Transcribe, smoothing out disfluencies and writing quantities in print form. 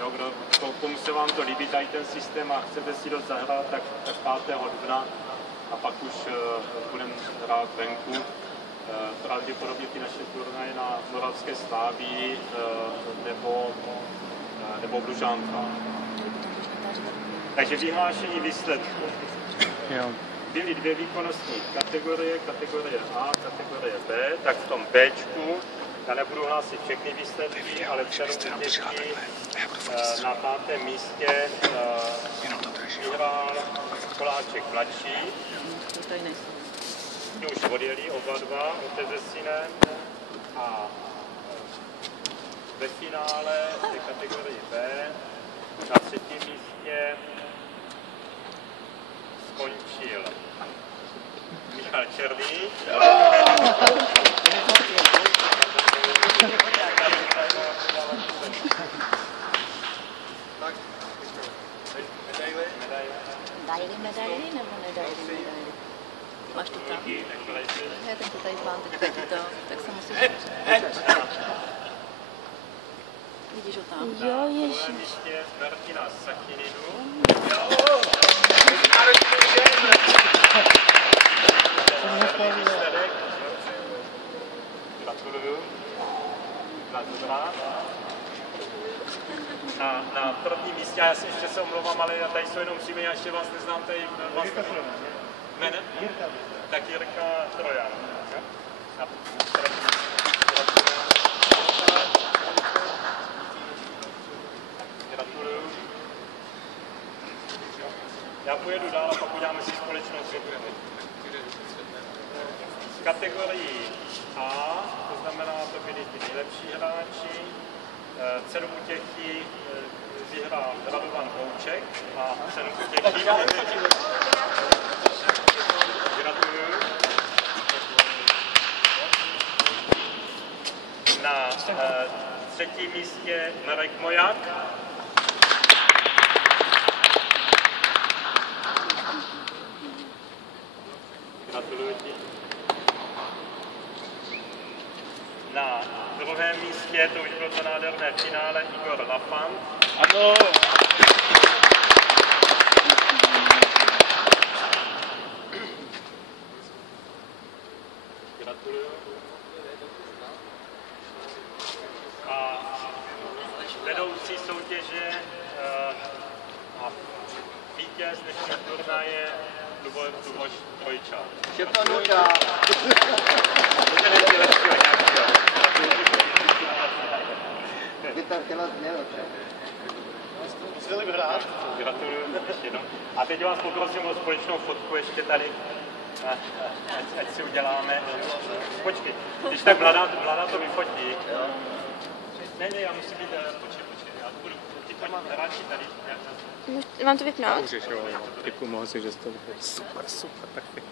Jo, komu se vám to líbí, tady ten systém a chcete si dost zahrát, tak 5. dubna a pak už budeme hrát venku. Pravděpodobně ty naše turnaje na Moravské Sláví nebo v Lužánkách. Takže vyhlášení výsledků. Byly 2 výkonnostní kategorie, kategorie A, kategorie B, tak v tom Bčku, já nebudu hlásit všechny výsledky, ale celou vítězství na 5. místě vyhrál Koláček mladší. Ty už odjeli oba dva, otec se synem. A ve finále té kategorie B na 3. místě skončil Michal Černý. Medaili nebo nedaili? Máš to tam? Já ten to tady mám teď to, tak se musíš... Vidíš ho tam? Jo, ježiš. Na místě Martina Sachinidu. Gratuluju. Na 1. místě, já si ještě se omlouvám, ale tady jsou jenom příjmy, já ještě vás neznám, tady vás jménem? Tak Jirka Trojan. Gratuluju. Já pojedu dál a pak uděláme si společnou figuru. V kategorii A, to znamená, to byli ty nejlepší hráči. Cenu útěchy vyhrál Radovan Houček a cenu útěchy... Gratuluju. Na 3. místě Marek Mojak. Gratuluju ti. Na 2. místě, to už bylo to nádherné finále, Igor Lafant. Ano! Gratuluju. A vedoucí soutěže a vítěz dnešního turnaje Luboš Trojčák. Šepanuka! Vytar chtěla změnit. Museli hrát. Gratuluju ještě jednou. A teď vás poprosím o společnou fotku ještě tady. Ať si uděláme. Počkej, když tak Vlada to vyfotí. Ne, já musím být, počkej, já to budu, ty hráči tady. Mám to vypnout? Můžeš, jo, děkuji moc, že jsi to vypnout. Super, perfektní.